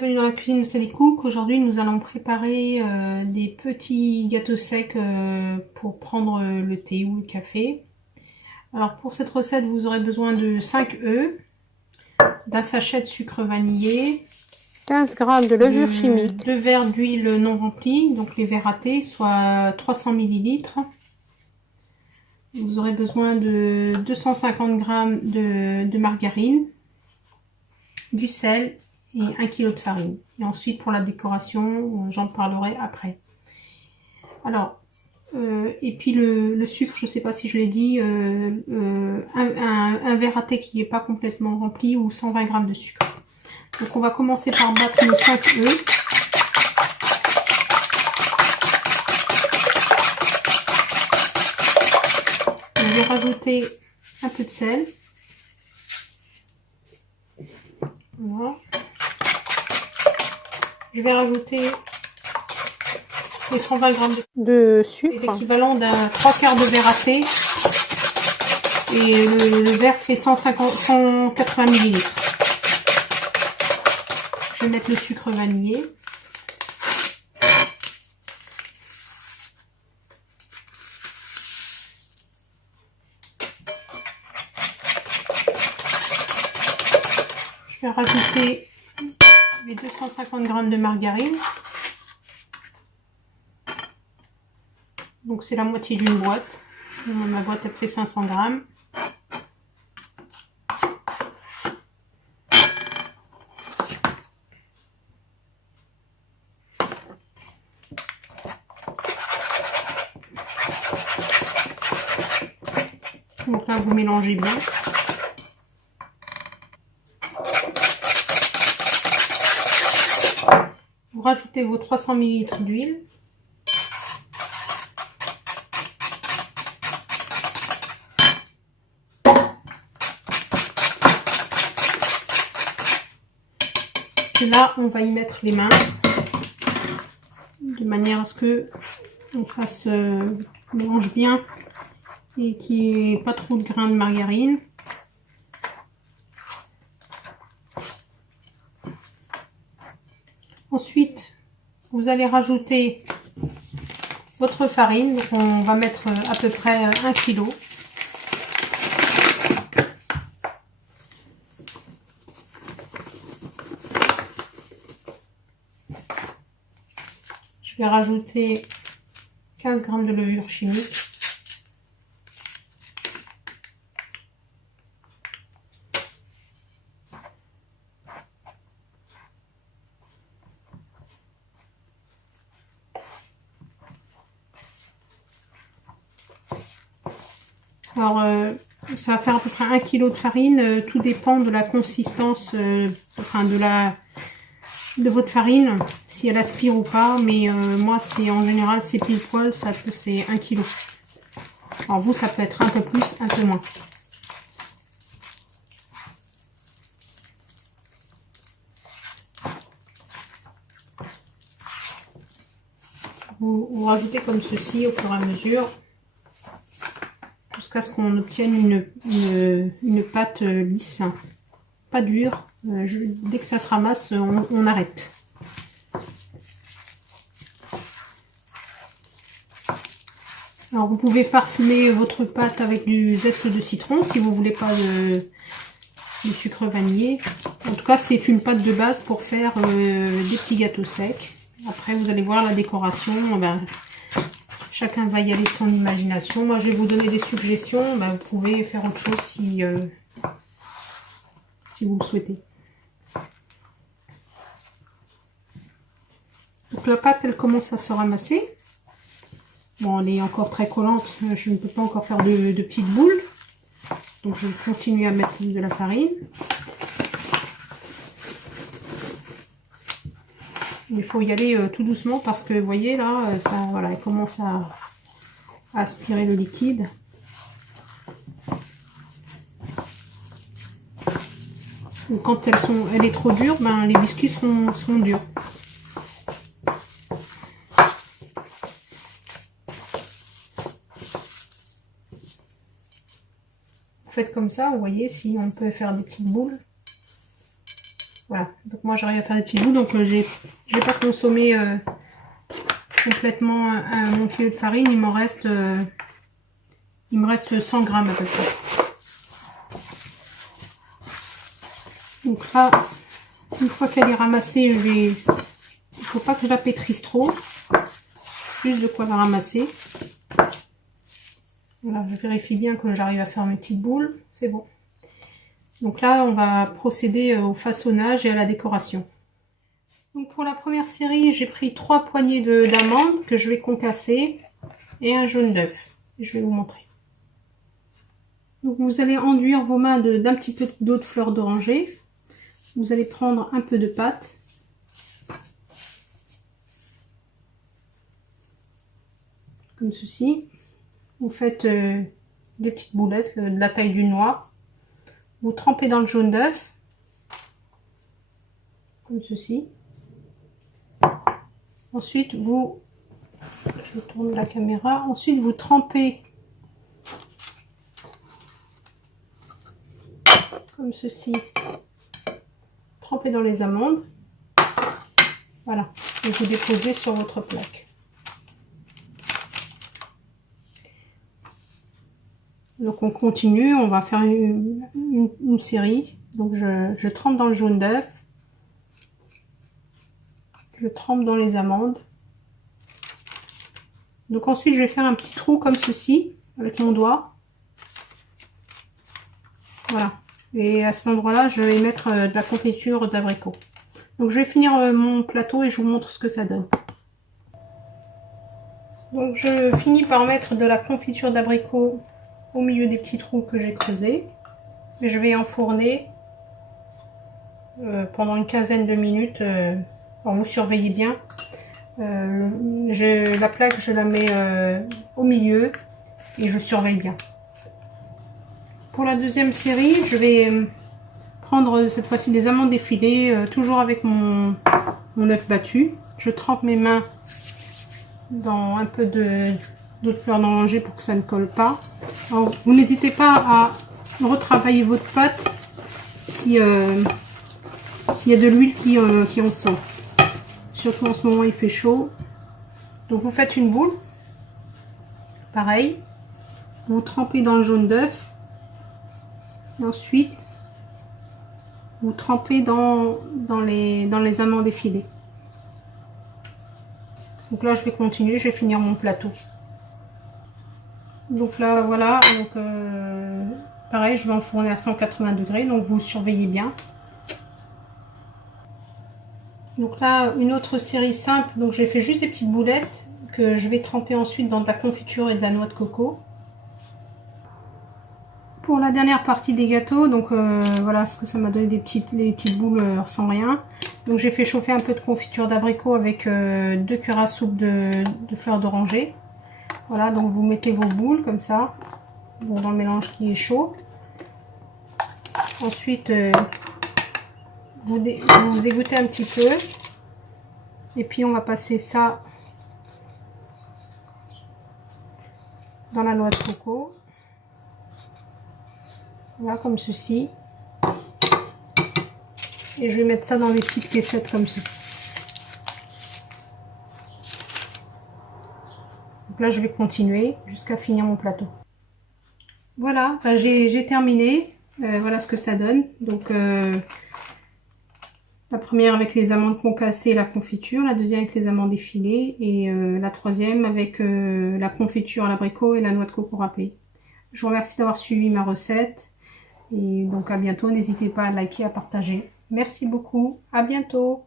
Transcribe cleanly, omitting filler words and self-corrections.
bienvenue dans la cuisine de Sally Cook. Aujourd'hui nous allons préparer des petits gâteaux secs pour prendre le thé ou le café. Alors pour cette recette vous aurez besoin de 5 œufs, d'un sachet de sucre vanillé, 15 g de levure chimique, 2 verres d'huile non remplie, donc les verres à thé, soit 300 ml. Vous aurez besoin de 250 g de margarine, du sel et 1 kg de farine. Et ensuite pour la décoration, j'en parlerai après. Alors, et puis le sucre, je ne sais pas si je l'ai dit, un verre à thé qui n'est pas complètement rempli ou 120 g de sucre. Donc on va commencer par battre nos 5 œufs. Je vais rajouter un peu de sel. Voilà. Je vais rajouter les 120 g de sucre. C'est l'équivalent d'un 3/4 de verre à thé. Et le verre fait 180 ml. Je vais mettre le sucre vanillé. Je vais rajouter les 250 g de margarine. Donc c'est la moitié d'une boîte. Ma boîte elle fait 500 g. Donc là vous mélangez bien. Vous rajoutez vos 300 ml d'huile. Et là, on va y mettre les mains de manière à ce que on fasse mélange bien et qu'il n'y ait pas trop de grains de margarine. Ensuite, vous allez rajouter votre farine. Donc on va mettre à peu près 1 kg. Je vais rajouter 15 g de levure chimique. Alors, ça va faire à peu près 1 kg de farine. Tout dépend de la consistance, enfin de votre farine, si elle aspire ou pas. Mais moi, c'est en général, c'est pile poil, c'est 1 kg. Alors vous, ça peut être un peu plus, un peu moins. Vous rajoutez comme ceci au fur et à mesure, jusqu'à ce qu'on obtienne une pâte lisse, pas dure. Dès que ça se ramasse, on arrête. Alors vous pouvez parfumer votre pâte avec du zeste de citron si vous voulez pas du sucre vanillé. En tout cas, c'est une pâte de base pour faire des petits gâteaux secs. Après, vous allez voir la décoration. Ben, chacun va y aller de son imagination. Moi, je vais vous donner des suggestions. Ben, vous pouvez faire autre chose si vous le souhaitez. Donc la pâte, elle commence à se ramasser. Bon, elle est encore très collante. Je ne peux pas encore faire de petites boules. Donc je vais continuer à mettre de la farine. Il faut y aller tout doucement parce que vous voyez là, ça, voilà, elle commence à aspirer le liquide. Donc, quand elle est trop dure, ben, les biscuits seront durs. Faites comme ça, vous voyez, si on peut faire des petites boules. Voilà, Donc moi j'arrive à faire des petits bouts, donc j'ai pas consommé complètement mon kilo de farine, il me reste 100 grammes à peu près. Donc là, une fois qu'elle est ramassée, il faut pas que je la pétrisse trop, juste de quoi la ramasser. Voilà, je vérifie bien que j'arrive à faire mes petites boules, c'est bon. Donc là, on va procéder au façonnage et à la décoration. Donc pour la première série, j'ai pris 3 poignées d'amandes que je vais concasser et un jaune d'œuf. Je vais vous montrer. Donc vous allez enduire vos mains d'un petit peu d'eau de fleur d'oranger. Vous allez prendre un peu de pâte. Comme ceci. Vous faites des petites boulettes de la taille d'une noix. Vous trempez dans le jaune d'œuf. Comme ceci. Ensuite, je tourne la caméra. Ensuite, vous trempez comme ceci. Trempez dans les amandes. Voilà. Et vous déposez sur votre plaque. Donc on continue, on va faire une série. Donc je trempe dans le jaune d'œuf. Je trempe dans les amandes. Donc ensuite je vais faire un petit trou comme ceci avec mon doigt. Voilà. Et à cet endroit-là, je vais mettre de la confiture d'abricot. Donc je vais finir mon plateau et je vous montre ce que ça donne. Donc je finis par mettre de la confiture d'abricot au milieu des petits trous que j'ai creusés. Et je vais enfourner pendant une quinzaine de minutes. Alors vous surveillez bien. La plaque, je la mets au milieu et je surveille bien. Pour la deuxième série, je vais prendre cette fois-ci des amandes effilées, toujours avec mon œuf battu. Je trempe mes mains dans un peu d'eau de fleur d'oranger pour que ça ne colle pas. Alors, vous n'hésitez pas à retravailler votre pâte s'il y a de l'huile qui en sort. Surtout en ce moment il fait chaud. Donc vous faites une boule. Pareil. Vous trempez dans le jaune d'œuf. Et ensuite vous trempez dans les amandes effilées. Donc là je vais continuer, je vais finir mon plateau. Donc là voilà, donc pareil, je vais enfourner à 180 degrés, donc vous surveillez bien. Donc là une autre série simple, donc j'ai fait juste des petites boulettes que je vais tremper ensuite dans de la confiture et de la noix de coco. Pour la dernière partie des gâteaux, donc voilà ce que ça m'a donné, les petites boules sans rien. Donc j'ai fait chauffer un peu de confiture d'abricot avec 2 cuillères à soupe de fleurs d'oranger. Voilà, donc vous mettez vos boules comme ça, dans le mélange qui est chaud. Ensuite, vous égouttez un petit peu. Et puis on va passer ça dans la noix de coco. Voilà, comme ceci. Et je vais mettre ça dans des petites caissettes comme ceci. Donc là, je vais continuer jusqu'à finir mon plateau. Voilà, bah, j'ai terminé. Voilà ce que ça donne. Donc, la première avec les amandes concassées et la confiture. La deuxième avec les amandes effilées. Et la troisième avec la confiture à l'abricot et la noix de coco râpée. Je vous remercie d'avoir suivi ma recette. Et donc à bientôt, n'hésitez pas à liker, à partager. Merci beaucoup, à bientôt.